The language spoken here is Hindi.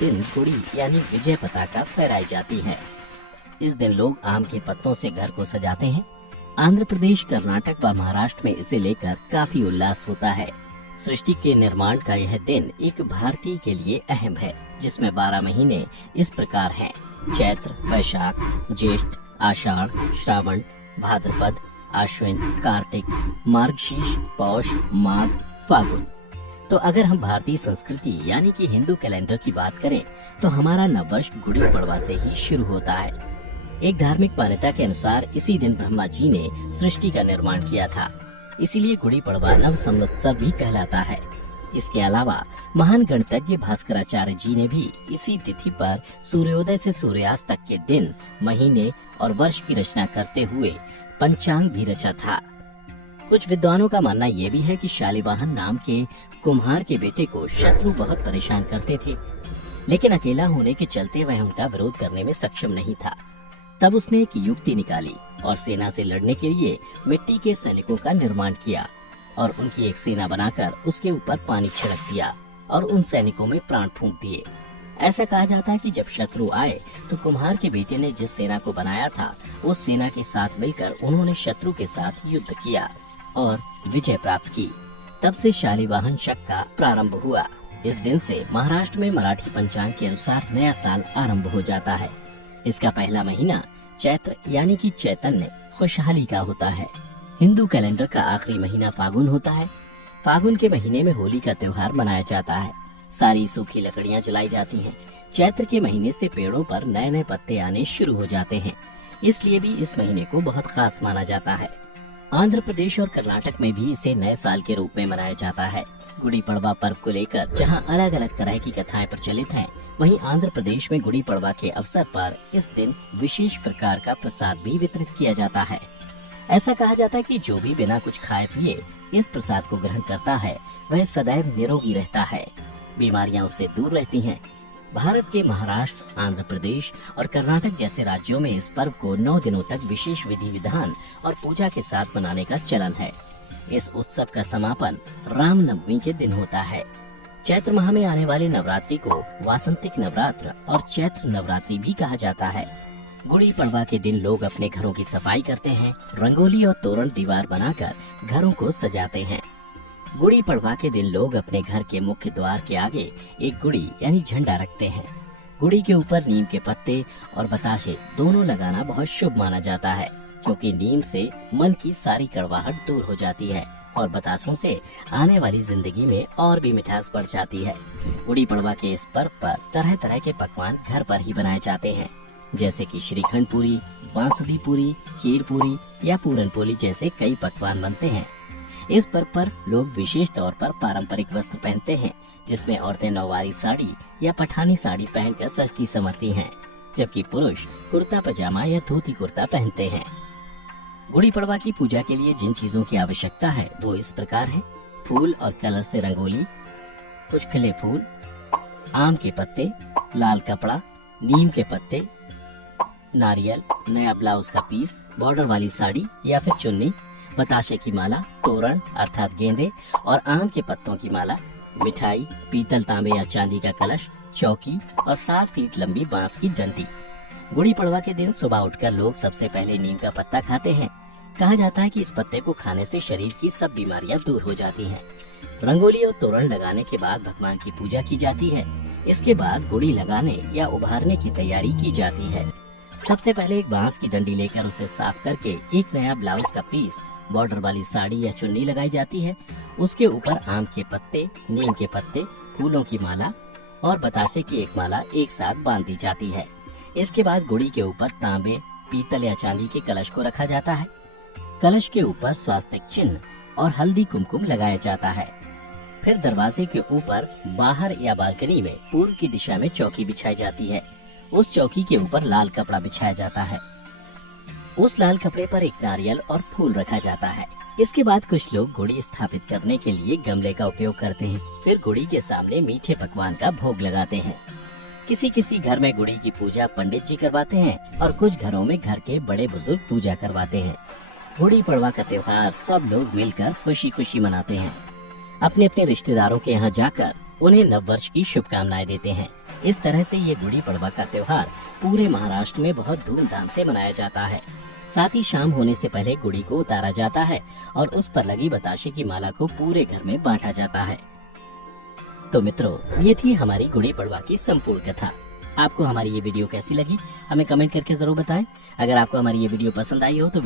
दिन गुड़ी यानी विजय पताका फहराई जाती है। इस दिन लोग आम के पत्तों से घर को सजाते हैं। आंध्र प्रदेश, कर्नाटक व महाराष्ट्र में इसे लेकर काफी उल्लास होता है। सृष्टि के निर्माण का यह दिन एक भारतीय के लिए अहम है, जिसमें 12 महीने इस प्रकार हैं: चैत्र, वैशाख, ज्येष्ठ, आषाढ़, श्रावण, भाद्रपद, आश्विन, कार्तिक, मार्गशीर्ष, पौष, माघ, फागुन। तो अगर हम भारतीय संस्कृति यानी कि हिंदू कैलेंडर की बात करें तो हमारा नववर्ष गुड़ी पड़वा से ही शुरू होता है। एक धार्मिक मान्यता के अनुसार इसी दिन ब्रह्मा जी ने सृष्टि का निर्माण किया था, इसीलिए गुड़ी पड़वा नव संवत्सर भी कहलाता है। इसके अलावा महान गणितज्ञ भास्कराचार्य जी ने भी इसी तिथि पर सूर्योदय से सूर्यास्त तक के दिन, महीने और वर्ष की रचना करते हुए पंचांग भी रचा था। कुछ विद्वानों का मानना यह भी है कि शालिवाहन नाम के कुम्हार के बेटे को शत्रु बहुत परेशान करते थे, लेकिन अकेला होने के चलते वह उनका विरोध करने में सक्षम नहीं था। तब उसने एक युक्ति निकाली और सेना से लड़ने के लिए मिट्टी के सैनिकों का निर्माण किया और उनकी एक सेना बनाकर उसके ऊपर पानी छिड़क दिया और उन सैनिकों में प्राण फूंक दिए। ऐसा कहा जाता है कि जब शत्रु आए तो कुम्हार के बेटे ने जिस सेना को बनाया था उस सेना के साथ मिलकर उन्होंने शत्रु के साथ युद्ध किया और विजय प्राप्त की। तब से शालिवाहन शक का प्रारंभ हुआ। इस दिन से महाराष्ट्र में मराठी पंचांग के अनुसार नया साल आरंभ हो जाता है। इसका पहला महीना चैत्र यानी कि चैतन्य, खुशहाली का होता है। हिंदू कैलेंडर का आखिरी महीना फागुन होता है। फागुन के महीने में होली का त्योहार मनाया जाता है। सारी सूखी लकड़ियां जलाई जाती हैं। चैत्र के महीने से पेड़ों पर नए नए पत्ते आने शुरू हो जाते हैं, इसलिए भी इस महीने को बहुत खास माना जाता है। आंध्र प्रदेश और कर्नाटक में भी इसे नए साल के रूप में मनाया जाता है। गुड़ी पड़वा पर्व को लेकर जहां अलग अलग तरह की कथाएं प्रचलित हैं, वहीं आंध्र प्रदेश में गुड़ी पड़वा के अवसर पर इस दिन विशेष प्रकार का प्रसाद भी वितरित किया जाता है। ऐसा कहा जाता है कि जो भी बिना कुछ खाए पिए इस प्रसाद को ग्रहण करता है वह सदैव निरोगी रहता है, बीमारियां उससे दूर रहती हैं। भारत के महाराष्ट्र, आंध्र प्रदेश और कर्नाटक जैसे राज्यों में इस पर्व को 9 दिनों तक विशेष विधि विधान और पूजा के साथ मनाने का चलन है। इस उत्सव का समापन राम नवमी के दिन होता है। चैत्र माह में आने वाले नवरात्रि को वासंतिक नवरात्र और चैत्र नवरात्रि भी कहा जाता है। गुड़ी पड़वा के दिन लोग अपने घरों की सफाई करते हैं, रंगोली और तोरण दीवार बनाकर घरों को सजाते हैं। गुड़ी पड़वा के दिन लोग अपने घर के मुख्य द्वार के आगे एक गुड़ी यानी झंडा रखते हैं। गुड़ी के ऊपर नीम के पत्ते और बताशे दोनों लगाना बहुत शुभ माना जाता है, क्योंकि नीम से मन की सारी कड़वाहट दूर हो जाती है और बतासों से आने वाली जिंदगी में और भी मिठास बढ़ जाती है। गुड़ी पड़वा के इस पर्व पर तरह तरह के पकवान घर पर ही बनाए जाते हैं, जैसे कि श्रीखंड पूरी, बांसुरी पूरी, खीर पूरी या पूरन पोली जैसे कई पकवान बनते हैं। इस पर्व पर लोग विशेष तौर पर पारंपरिक वस्त्र पहनते हैं, जिसमें औरतें नौवारी साड़ी या पठानी साड़ी पहनकर सजती संवरती हैं, जबकि पुरुष कुर्ता पजामा या धोती कुर्ता पहनते हैं। गुड़ी पड़वा की पूजा के लिए जिन चीजों की आवश्यकता है वो इस प्रकार है: फूल और कलर से रंगोली, कुछ खिले फूल, आम के पत्ते, लाल कपड़ा, नीम के पत्ते, नारियल, नया ब्लाउज का पीस, बॉर्डर वाली साड़ी या फिर चुन्नी, बताशे की माला, तोरण अर्थात गेंदे और आम के पत्तों की माला, मिठाई, पीतल, तांबे या चांदी का कलश, चौकी और 7 फीट लंबी बांस की डंडी। गुड़ी पड़वा के दिन सुबह उठकर लोग सबसे पहले नीम का पत्ता खाते हैं। कहा जाता है कि इस पत्ते को खाने से शरीर की सब बीमारियां दूर हो जाती हैं। रंगोली और तोरण लगाने के बाद भगवान की पूजा की जाती है। इसके बाद गुड़ी लगाने या उभारने की तैयारी की जाती है। सबसे पहले एक बांस की डंडी लेकर उसे साफ करके एक नया ब्लाउज का पीस, बॉर्डर वाली साड़ी या चुन्नी लगाई जाती है। उसके ऊपर आम के पत्ते, नीम के पत्ते, फूलों की माला और बताशे की एक माला एक साथ बांध दी जाती है। इसके बाद गुड़ी के ऊपर तांबे, पीतल या चांदी के कलश को रखा जाता है। कलश के ऊपर स्वास्तिक चिन्ह और हल्दी कुमकुम लगाया जाता है। फिर दरवाजे के ऊपर बाहर या बालकनी में पूर्व की दिशा में चौकी बिछाई जाती है। उस चौकी के ऊपर लाल कपड़ा बिछाया जाता है। उस लाल कपड़े पर एक नारियल और फूल रखा जाता है। इसके बाद कुछ लोग गुड़ी स्थापित करने के लिए गमले का उपयोग करते हैं। फिर गुड़ी के सामने मीठे पकवान का भोग लगाते हैं। किसी किसी घर में गुड़ी की पूजा पंडित जी करवाते हैं और कुछ घरों में घर के बड़े बुजुर्ग पूजा करवाते हैं। गुड़ी पड़वा का त्योहार सब लोग मिलकर खुशी खुशी मनाते हैं। अपने अपने रिश्तेदारों के यहाँ जाकर उन्हें नव वर्ष की शुभकामनाएं देते हैं। इस तरह से ये गुड़ी पड़वा का त्योहार पूरे महाराष्ट्र में बहुत धूमधाम से मनाया जाता है। साथ ही शाम होने से पहले गुड़ी को उतारा जाता है और उस पर लगी बताशे की माला को पूरे घर में बांटा जाता है। तो मित्रों, ये थी हमारी गुड़ी पड़वा की संपूर्ण कथा। आपको हमारी ये वीडियो कैसी लगी हमें कमेंट करके जरूर बताएं। अगर आपको हमारी ये वीडियो पसंद आई हो तो